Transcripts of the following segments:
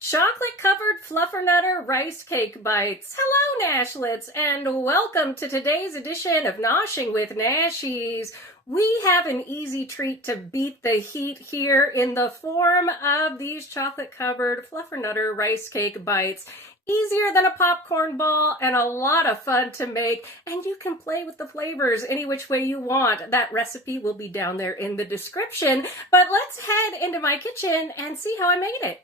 Chocolate-covered Fluffernutter rice cake bites. Hello, Nashlets, and welcome to today's edition of Noshing with Nashies. We have an easy treat to beat the heat here in the form of these chocolate-covered Fluffernutter rice cake bites. Easier than a popcorn ball and a lot of fun to make, and you can play with the flavors any which way you want. That recipe will be down there in the description, but let's head into my kitchen and see how I made it.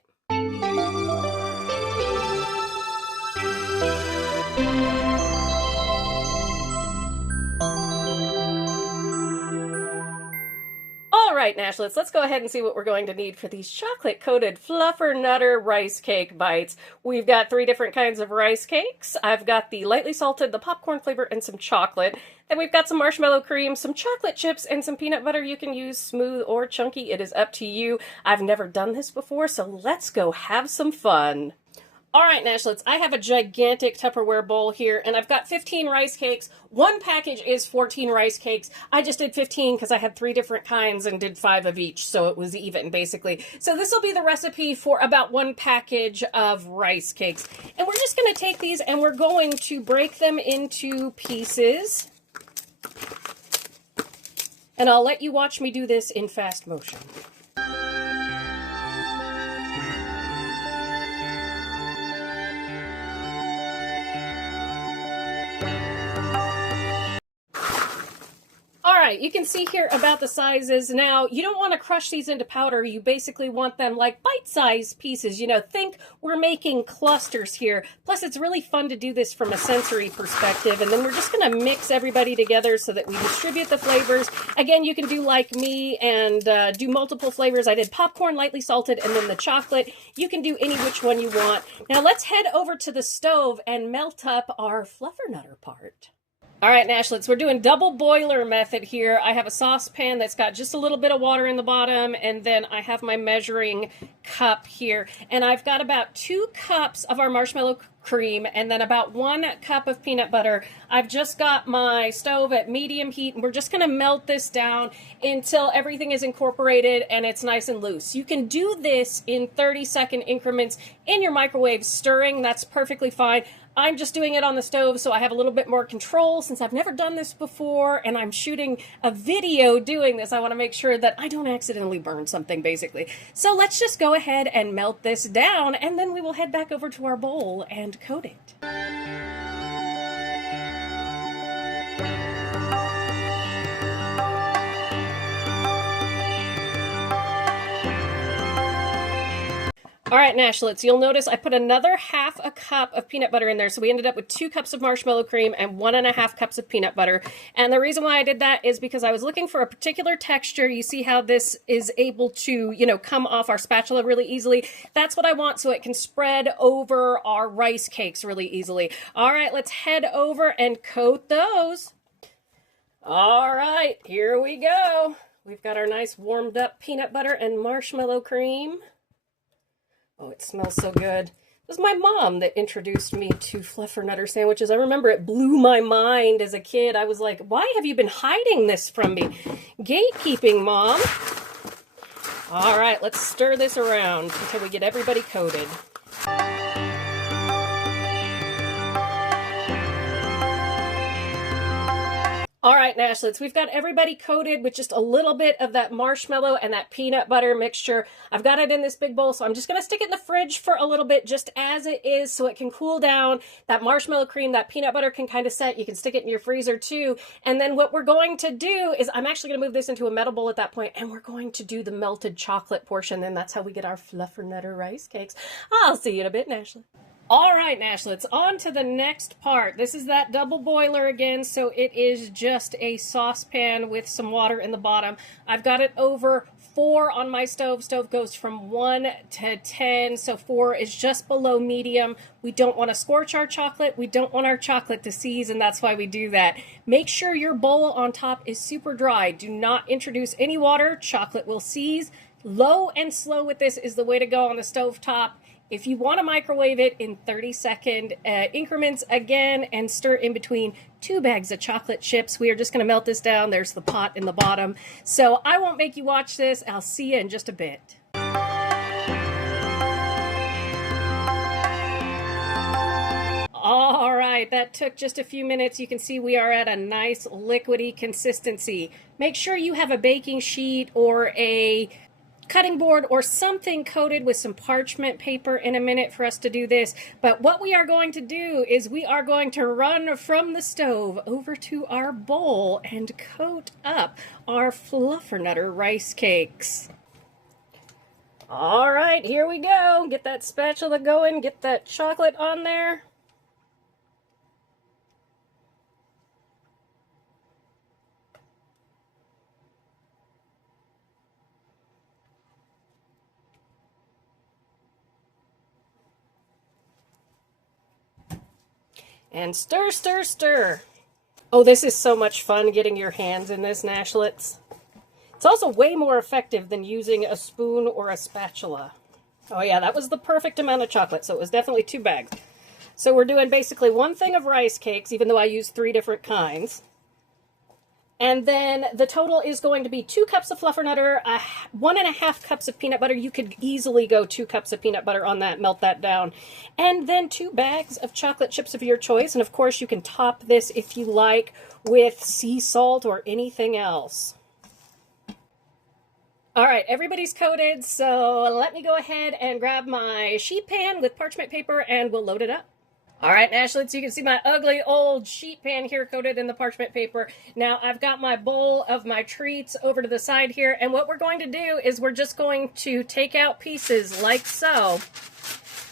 All right, Nashlets, let's go ahead and see what we're going to need for these chocolate-coated Fluffernutter rice cake bites. We've got 3 different kinds of rice cakes. I've got the lightly salted, the popcorn flavor, and some chocolate. Then we've got some marshmallow cream, some chocolate chips, and some peanut butter. You can use smooth or chunky. It is up to you. I've never done this before, so let's go have some fun. All right, Nashlets, I have a gigantic Tupperware bowl here, and I've got 15 rice cakes. One package is 14 rice cakes. I just did 15 because I had 3 different kinds and did 5 of each, so it was even, basically. So this will be the recipe for about 1 package of rice cakes. And we're just going to take these and we're going to break them into pieces. And I'll let you watch me do this in fast motion. All right, you can see here about the sizes. Now, you don't want to crush these into powder. You basically want them like bite-sized pieces. You know, think we're making clusters here. Plus, it's really fun to do this from a sensory perspective. And then we're just going to mix everybody together so that we distribute the flavors. Again, you can do like me and do multiple flavors. I did popcorn, lightly salted, and then the chocolate. You can do any which one you want. Now, let's head over to the stove and melt up our Fluffernutter part. All right, Nashlets, we're doing double boiler method here. I have a saucepan that's got just a little bit of water in the bottom, and then I have my measuring cup here. And I've got about 2 cups of our marshmallow cream and then about 1 cup of peanut butter. I've just got my stove at medium heat, and we're just gonna melt this down until everything is incorporated and it's nice and loose. You can do this in 30-second increments in your microwave, stirring. That's perfectly fine. I'm just doing it on the stove so I have a little bit more control since I've never done this before and I'm shooting a video doing this. I want to make sure that I don't accidentally burn something, basically. So let's just go ahead and melt this down, and then we will head back over to our bowl and coat it. All right, Nashlets, you'll notice I put another half a cup of peanut butter in there. So we ended up with 2 cups of marshmallow cream and 1.5 cups of peanut butter. And the reason why I did that is because I was looking for a particular texture. You see how this is able to, you know, come off our spatula really easily. That's what I want so it can spread over our rice cakes really easily. All right, let's head over and coat those. All right, here we go. We've got our nice warmed up peanut butter and marshmallow cream. Oh, it smells so good. It was my mom that introduced me to Fluffernutter sandwiches. I remember it blew my mind as a kid. I was like, why have you been hiding this from me? Gatekeeping, Mom. All right, let's stir this around until we get everybody coated. All right, Nashlets, we've got everybody coated with just a little bit of that marshmallow and that peanut butter mixture. I've got it in this big bowl, so I'm just going to stick it in the fridge for a little bit just as it is so it can cool down. That marshmallow cream, that peanut butter can kind of set. You can stick it in your freezer too. And then what we're going to do is I'm actually going to move this into a metal bowl at that point, and we're going to do the melted chocolate portion. And that's how we get our Fluffernutter rice cakes. I'll see you in a bit, Nashlets. All right, Nashlets, on to the next part. This is that double boiler again, so it is just a saucepan with some water in the bottom. I've got it over 4 on my stove. Stove goes from 1 to 10, so 4 is just below medium. We don't want to scorch our chocolate. We don't want our chocolate to seize, and that's why we do that. Make sure your bowl on top is super dry. Do not introduce any water. Chocolate will seize. Low and slow with this is the way to go on the stove top. If you want to microwave it in 30-second increments again and stir in between 2 bags of chocolate chips, we are just going to melt this down. There's the pot in the bottom. So I won't make you watch this. I'll see you in just a bit. right, that took just a few minutes. You can see we are at a nice liquidy consistency. Make sure you have a baking sheet or a cutting board or something coated with some parchment paper in a minute for us to do this. But what we are going to do is we are going to run from the stove over to our bowl and coat up our Fluffernutter rice cakes. All right, here we go. Get that spatula going, get that chocolate on there. And stir, stir, stir. Oh, this is so much fun getting your hands in this, Nashlets. It's also way more effective than using a spoon or a spatula. Oh yeah, that was the perfect amount of chocolate, so it was definitely 2 bags. So we're doing basically 1 thing of rice cakes, even though I used 3 different kinds. And then the total is going to be 2 cups of Fluffernutter, 1.5 cups of peanut butter. You could easily go 2 cups of peanut butter on that, melt that down. And then 2 bags of chocolate chips of your choice. And of course you can top this if you like with sea salt or anything else. All right, everybody's coated, so let me go ahead and grab my sheet pan with parchment paper and we'll load it up. All right, Nashlets, you can see my ugly old sheet pan here coated in the parchment paper. Now I've got my bowl of my treats over to the side here, and what we're going to do is we're just going to take out pieces like so,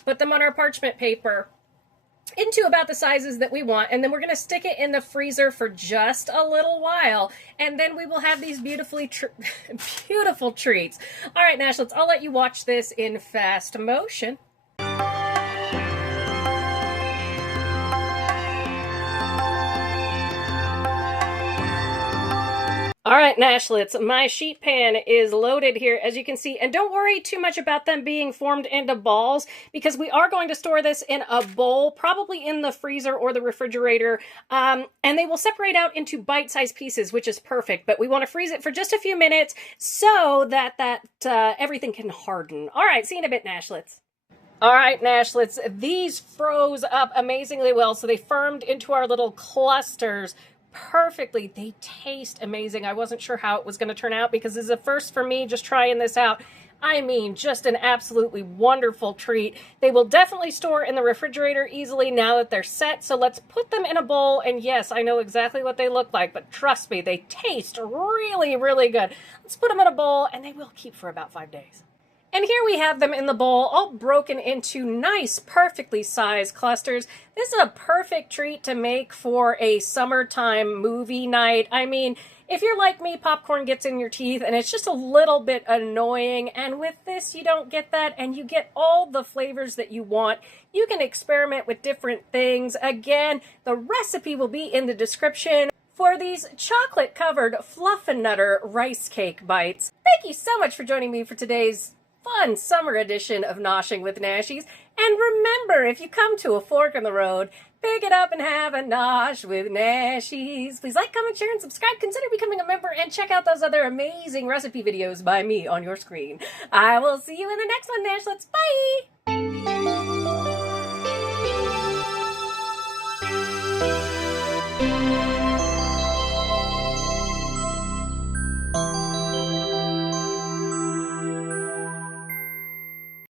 put them on our parchment paper into about the sizes that we want, and then we're going to stick it in the freezer for just a little while, and then we will have these beautiful treats. All right, Nashlets, I'll let you watch this in fast motion. All right, Nashlets, my sheet pan is loaded here, as you can see, and don't worry too much about them being formed into balls, because we are going to store this in a bowl, probably in the freezer or the refrigerator, and they will separate out into bite-sized pieces, which is perfect, but we want to freeze it for just a few minutes so that everything can harden. All right, see you in a bit, Nashlets. All right, Nashlets, these froze up amazingly well, so they firmed into our little clusters perfectly. They taste amazing. I wasn't sure how it was going to turn out because this is a first for me just trying this out. I mean, just an absolutely wonderful treat. They will definitely store in the refrigerator easily now that they're set. So let's put them in a bowl. And yes, I know exactly what they look like, but trust me, they taste really, really good. Let's put them in a bowl and they will keep for about 5 days. And here we have them in the bowl, all broken into nice, perfectly sized clusters. This is a perfect treat to make for a summertime movie night. I mean, if you're like me, popcorn gets in your teeth and it's just a little bit annoying. And with this, you don't get that and you get all the flavors that you want. You can experiment with different things. Again, the recipe will be in the description for these chocolate-covered Fluffernutter rice cake bites. Thank you so much for joining me for today's fun summer edition of Noshing with Nashies. And remember, if you come to a fork in the road, pick it up and have a nosh with Nashies. Please like, comment, share, and subscribe. Consider becoming a member and check out those other amazing recipe videos by me on your screen. I will see you in the next one, Nashlets. Bye!